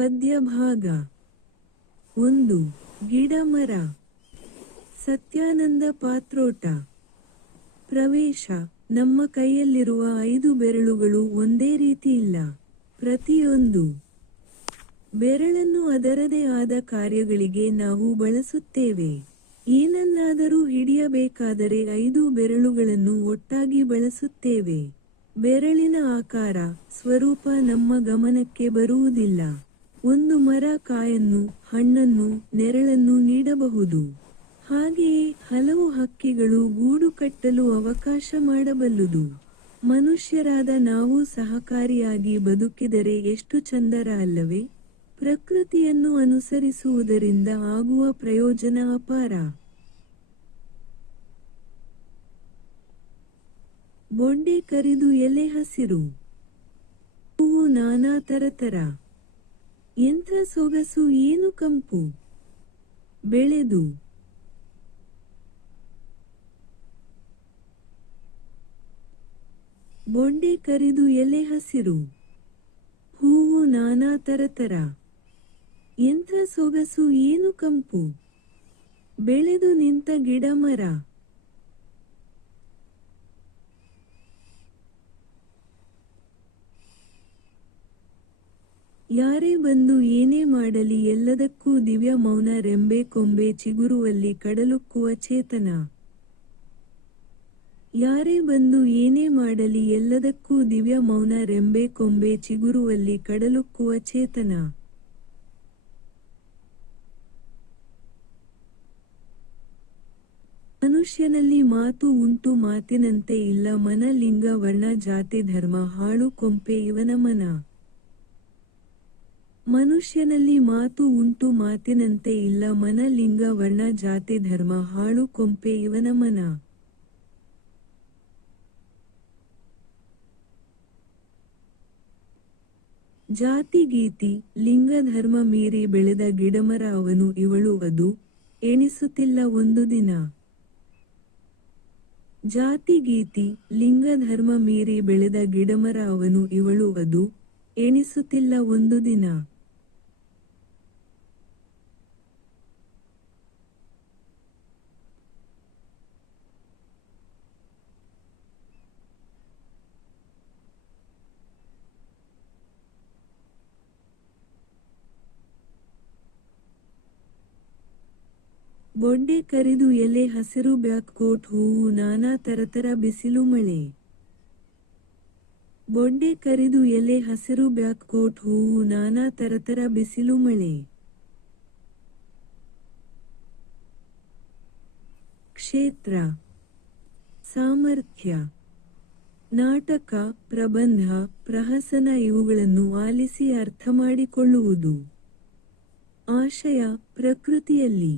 ಪದ್ಯ ಭಾಗ 1. ಗಿಡ ಮರ. ಸತ್ಯಾನಂದ ಪಾತ್ರೋಟ. ಪ್ರವೇಶ. ನಮ್ಮ ಕೈಯಲ್ಲಿರುವ 5 ಬೆರಳುಗಳು ಒಂದೇ ರೀತಿ ಇಲ್ಲ. ಪ್ರತಿಯೊಂದು ಬೆರಳನ್ನು ಅದರದೇ ಆದ ಕಾರ್ಯಗಳಿಗೆ ನಾವು ಬಳಸುತ್ತೇವೆ. ಏನನ್ನಾದರೂ ಹಿಡಿಯಬೇಕಾದರೆ 5 ಬೆರಳುಗಳನ್ನು ಒಟ್ಟಾಗಿ ಬಳಸುತ್ತೇವೆ. ಬೆರಳಿನ ಆಕಾರ, ಸ್ವರೂಪ ನಮ್ಮ ಗಮನಕ್ಕೆ ಬರುವುದಿಲ್ಲ. ಒಂದು ಮರ ಕಾಯನ್ನು, ಹಣ್ಣನ್ನು, ನೆರಳನ್ನು ನೀಡಬಹುದು. ಹಾಗೆಯೇ ಹಲವು ಹಕ್ಕಿಗಳು ಗೂಡು ಕಟ್ಟಲು ಅವಕಾಶ ಮಾಡಬಲ್ಲುದು. ಮನುಷ್ಯರಾದ ನಾವು ಸಹಕಾರಿಯಾಗಿ ಬದುಕಿದರೆ ಎಷ್ಟು ಚಂದರ ಅಲ್ಲವೇ? ಪ್ರಕೃತಿಯನ್ನು ಅನುಸರಿಸುವುದರಿಂದ ಆಗುವ ಪ್ರಯೋಜನ ಅಪಾರ. ಬೊಂಡೆ ಕರಿದು ಎಲೆ ಹಸಿರು. ಹೂವು ನಾನಾ ತರತರ. ಎಂಥ ಸೊಗಸು ಏನು ಕಂಪು. ಬೆಳೆದು. ಬೊಂಡೆ ಕರಿದು ಎಲೆ ಹಸಿರು. ಹೂವು ನಾನಾ ತರತರ. ಎಂಥ ಸೊಗಸು ಏನು ಕಂಪು. ಬೆಳೆದು ನಿಂತ ಗಿಡ ಮರ. ಯಾರೇ ಬಂದು ಏನೇ ಮಾಡಲಿ ಎಲ್ಲದಕ್ಕೂ ದಿವ್ಯ ಮೌನ ರೆಂಬೆ ಕೊಂಬೆ ಚಿಗುರುವಲ್ಲಿ ಕಡಲುಕ್ಕುವ ಚೇತನ. ಯಾರೇ ಬಂದು ಏನೇ ಮಾಡಲಿ ಎಲ್ಲದಕ್ಕೂ ದಿವ್ಯ ಮೌನ ರೆಂಬೆ ಕೊಂಬೆ ಚಿಗುರುವಲ್ಲಿ ಕಡಲುಕ್ಕುವ ಚೇತನ. ಮನುಷ್ಯನಲ್ಲಿ ಮಾತು ಉಂಟು ಮಾತಿನಂತೆ ಇಲ್ಲ ಮನ ಲಿಂಗ ವರ್ಣ ಜಾತಿ ಧರ್ಮ ಹಾಳು ಕೊಂಪೆ ಇವನ ಮನ. ಮನುಷ್ಯನಲ್ಲಿ ಮಾತು ಉಂಟು ಮಾತಿನಂತೆ ಇಲ್ಲ ಮನ ಲಿಂಗ ವರ್ಣ ಜಾತಿ ಧರ್ಮ ಹಾಳು ಕೊಂಪೆ ಇವನ ಮನ. ಜಾತಿ ಗೀತಿ, ಲಿಂಗ ಧರ್ಮ ಮೀರಿ ಬೆಳೆದ ಗಿಡಮರ ಅವನು ಇವಳು ಅದು, ಎಣಿಸುತ್ತಿಲ್ಲ ಒಂದು ದಿನ. ಜಾತಿ ಗೀತಿ, ಲಿಂಗ ಧರ್ಮ ಮೀರಿ ಬೆಳೆದ ಗಿಡಮರ ಅವನು ಇವಳು ಅದು, ಎಣಿಸುತ್ತಿಲ್ಲ ಒಂದು ದಿನ. ಬೊಂಡೆ ಕರಿದು ಎಲೆ ಹಸಿರು ಬ್ಯಾಕ್ ಕೋಟ್ ಹೂವು ನಾನಾ ತರತರ ಬಿಸಿಲು ಮಳೆ. ಬೊಂಡೆ ಕರಿದು ಎಲೆ ಹಸಿರು ಬ್ಯಾಕ್ ಕೋಟ್ ಹೂವು ನಾನಾ ತರತರ ಬಿಸಿಲು ಮಳೆ. ಕ್ಷೇತ್ರ. ಸಾಮರ್ಥ್ಯ. ನಾಟಕ, ಪ್ರಬಂಧ, ಪ್ರಹಸನ ಇವುಗಳನ್ನು ಆಲಿಸಿ ಅರ್ಥ ಮಾಡಿಕೊಳ್ಳುವುದು. ಆಶಯ, ಪ್ರಕೃತಿಯಲ್ಲಿ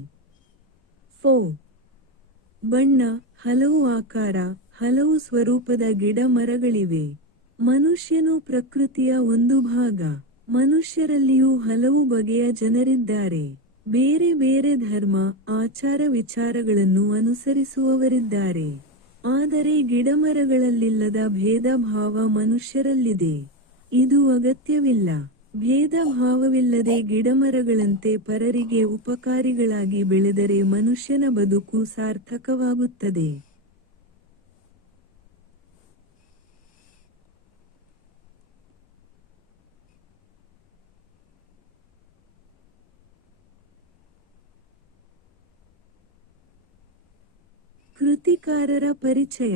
ಬಣ್ಣ, ಹಲವು ಆಕಾರ, ಹಲವು ಸ್ವರೂಪದ ಗಿಡ ಮರಗಳಿವೆ. ಮನುಷ್ಯನು ಪ್ರಕೃತಿಯ ಒಂದು ಭಾಗ. ಮನುಷ್ಯರಲ್ಲಿಯೂ ಹಲವು ಬಗೆಯ ಜನರಿದ್ದಾರೆ. ಬೇರೆ ಬೇರೆ ಧರ್ಮ, ಆಚಾರ ವಿಚಾರಗಳನ್ನು ಅನುಸರಿಸುವವರಿದ್ದಾರೆ. ಆದರೆ ಗಿಡಮರಗಳಲ್ಲಿಲ್ಲದ ಭೇದ ಭಾವ ಮನುಷ್ಯರಲ್ಲಿದೆ. ಇದು ಅಗತ್ಯವಿಲ್ಲ. ಭೇದ ಭಾವವಿಲ್ಲದೆ ಗಿಡಮರಗಳಂತೆ ಪರರಿಗೆ ಉಪಕಾರಿಗಳಾಗಿ ಬೆಳೆದರೆ ಮನುಷ್ಯನ ಬದುಕು ಸಾರ್ಥಕವಾಗುತ್ತದೆ. ಕೃತಿಕಾರರ ಪರಿಚಯ.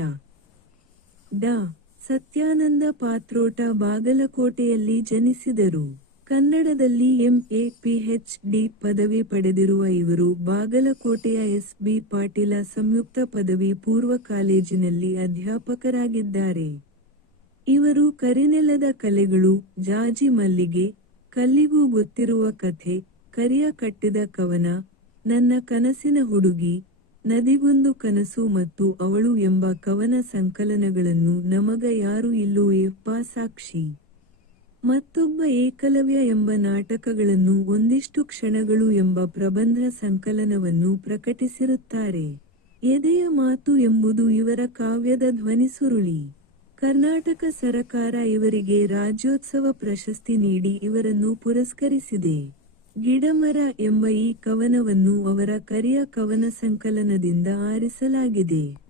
ಡಾ. ಸತ್ಯಾನಂದ ಪಾತ್ರೋಟ ಬಾಗಲಕೋಟೆಯಲ್ಲಿ ಜನಿಸಿದರು. ಕನ್ನಡದಲ್ಲಿ ಎಂ.ಎ. ಪಿ.ಎಚ್.ಡಿ. ಪದವಿ ಪಡೆದಿರುವ ಇವರು ಬಾಗಲಕೋಟೆಯ ಎಸ್. ಬಿ. ಪಾಟೀಲ ಸಂಯುಕ್ತ ಪದವಿ ಪೂರ್ವ ಕಾಲೇಜಿನಲ್ಲಿ ಅಧ್ಯಾಪಕರಾಗಿದ್ದಾರೆ. ಇವರು ಕರಿನೆಲದ ಕಲೆಗಳು, ಜಾಜಿ ಮಲ್ಲಿಗೆ, ಕಲ್ಲಿಗೂ ಗೊತ್ತಿರುವ ಕಥೆ, ಕರಿಯ ಕಟ್ಟಿದ ಕವನ, ನನ್ನ ಕನಸಿನ ಹುಡುಗಿ, ನದಿಗೊಂದು ಕನಸು ಮತ್ತು ಅವಳು ಎಂಬ ಕವನ ಸಂಕಲನಗಳನ್ನು ನಮಗ ಯಾರು ಇಲ್ಲೋ ಯಪ್ಪಾ ಸಾಕ್ಷಿ, ಮತ್ತೊಬ್ಬ ಏಕಲವ್ಯ ಎಂಬ ನಾಟಕಗಳನ್ನು ಒಂದಿಷ್ಟು ಕ್ಷಣಗಳು ಎಂಬ ಪ್ರಬಂಧ ಸಂಕಲನವನ್ನು ಪ್ರಕಟಿಸಿರುತ್ತಾರೆ. ಎದೆಯ ಮಾತು ಎಂಬುದು ಇವರ ಕಾವ್ಯದ ಧ್ವನಿಸುರುಳಿ. ಕರ್ನಾಟಕ ಸರಕಾರ ಇವರಿಗೆ ರಾಜ್ಯೋತ್ಸವ ಪ್ರಶಸ್ತಿ ನೀಡಿ ಇವರನ್ನು ಪುರಸ್ಕರಿಸಿದೆ. ಗಿಡಮರ ಎಂಬ ಈ ಕವನವನ್ನು ಅವರ ಕರಿಯ ಕವನ ಸಂಕಲನದಿಂದ ಆರಿಸಲಾಗಿದೆ.